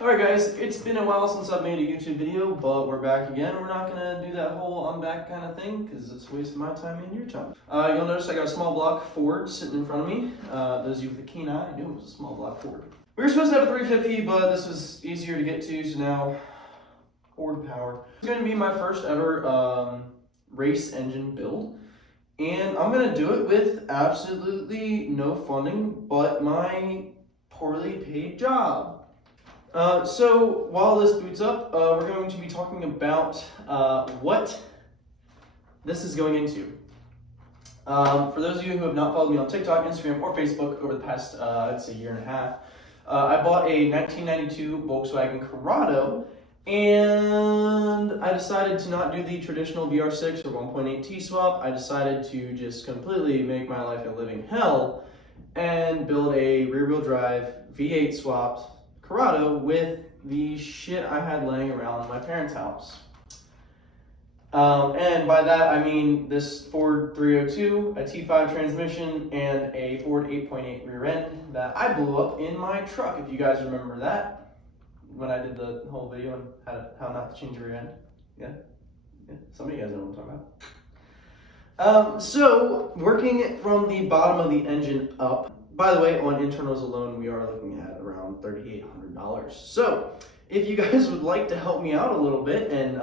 Alright guys, it's been a while since I've made a YouTube video, but we're back again. We're not going to do that whole I'm back kind of thing, because it's wasting my time and your time. You'll notice I got a small block Ford sitting in front of me. Those of you with a keen eye knew it was a small block Ford. We were supposed to have a 350, but this was easier to get to, so now Ford power. It's going to be my first ever race engine build, and I'm going to do it with absolutely no funding but my poorly paid job. So while this boots up, we're going to be talking about what this is going into. For those of you who have not followed me on TikTok, Instagram, or Facebook over the past, I'd say year and a half, I bought a 1992 Volkswagen Corrado, and I decided to not do the traditional VR6 or 1.8 T-swap. I decided to just completely make my life a living hell and build a rear-wheel drive V8 swapped Corrado with the shit I had laying around my parents' house. And by that I mean this Ford 302, a T5 transmission, and a Ford 8.8 rear end that I blew up in my truck, if you guys remember that, when I did the whole video on how not to change your rear end. Yeah, some of you guys know what I'm talking about. So working from the bottom of the engine up. By the way, on internals alone, we are looking at around $3,800. So, if you guys would like to help me out a little bit, and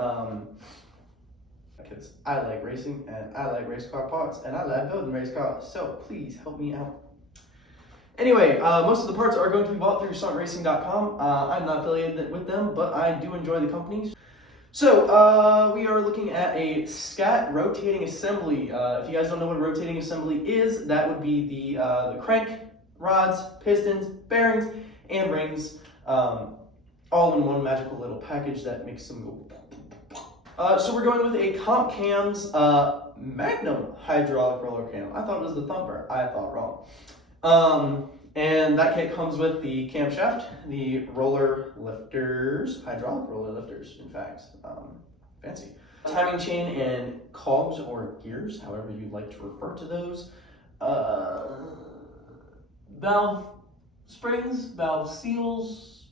because I like racing, and I like race car parts, and I like building race cars, so please help me out. Anyway, most of the parts are going to be bought through StuntRacing.com. I'm not affiliated with them, but I do enjoy the companies. So, we are looking at a SCAT rotating assembly. If you guys don't know what a rotating assembly is, that would be the crank, rods, pistons, bearings, and rings, all in one magical little package that makes them go. So we're going with a Comp Cam's Magnum hydraulic roller cam. I thought it was the Thumper. I thought wrong. And that kit comes with the camshaft, the roller lifters, hydraulic roller lifters, in fact, fancy. Timing chain and cogs or gears, however you'd like to refer to those. Valve springs, valve seals,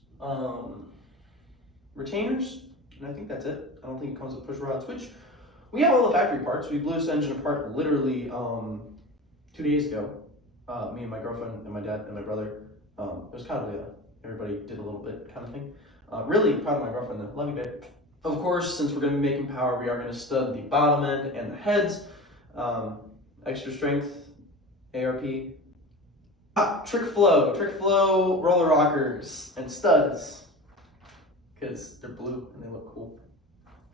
retainers, and I think that's it. I don't think it comes with push rods, which we have all the factory parts. We blew this engine apart literally 2 days ago. Me and my girlfriend and my dad and my brother. It was kind of everybody did a little bit kind of thing. Really proud of my girlfriend though. Love you, babe. Of course, since we're going to be making power, we are going to stud the bottom end and the heads. Extra strength, ARP. Trick flow roller rockers and studs. Because they're blue and they look cool.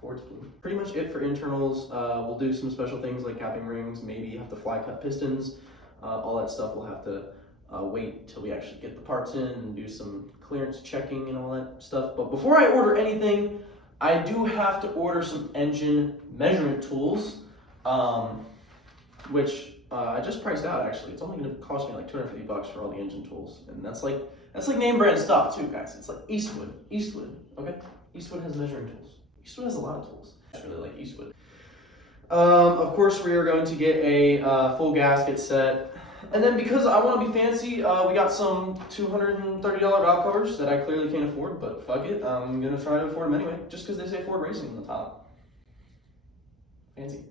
Ford's blue. Pretty much it for internals. We'll do some special things like capping rings, maybe have to fly cut pistons. All that stuff we'll have to wait till we actually get the parts in and do some clearance checking and all that stuff. But before I order anything, I do have to order some engine measurement tools, which I just priced out actually. It's only going to cost me like $250 for all the engine tools, and that's like name brand stuff too, guys. It's like Eastwood, okay? Eastwood has measuring tools. Eastwood has a lot of tools. I really like Eastwood. Of course, we are going to get a full gasket set. And then because I want to be fancy, we got some $230 valve covers that I clearly can't afford, but fuck it, I'm going to try to afford them anyway, just because they say Ford Racing on the top. Fancy.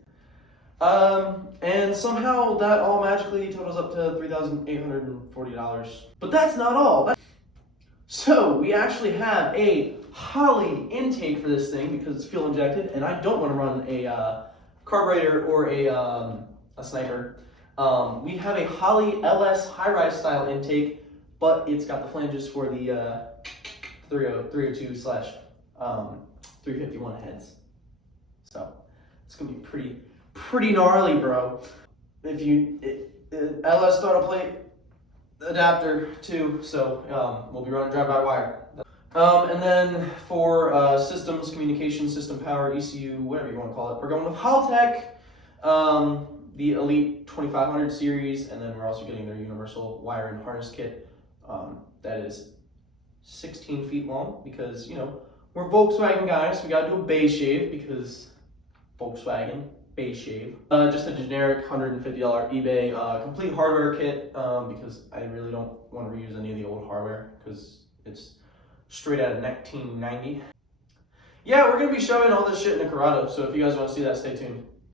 And somehow that all magically totals up to $3,840. But that's not all. So we actually have a Holley intake for this thing because it's fuel injected, and I don't want to run a carburetor or a sniper. We have a Holley LS high-rise style intake, but it's got the flanges for the 302 slash 351 heads. So it's gonna be pretty gnarly, bro. If you LS throttle plate adapter too, so we'll be running drive-by-wire. And then for systems, communication system, power, ECU, whatever you want to call it, we're going with Haltech, the Elite 2500 series, and then we're also getting their universal wire and harness kit that is 16 feet long because, you know, we're Volkswagen guys, so we got to do a base shave because Volkswagen base shave. Just a generic $150 eBay complete hardware kit because I really don't want to reuse any of the old hardware because it's straight out of 1990. Yeah, we're going to be showing all this shit in a Corrado, so if you guys want to see that, stay tuned.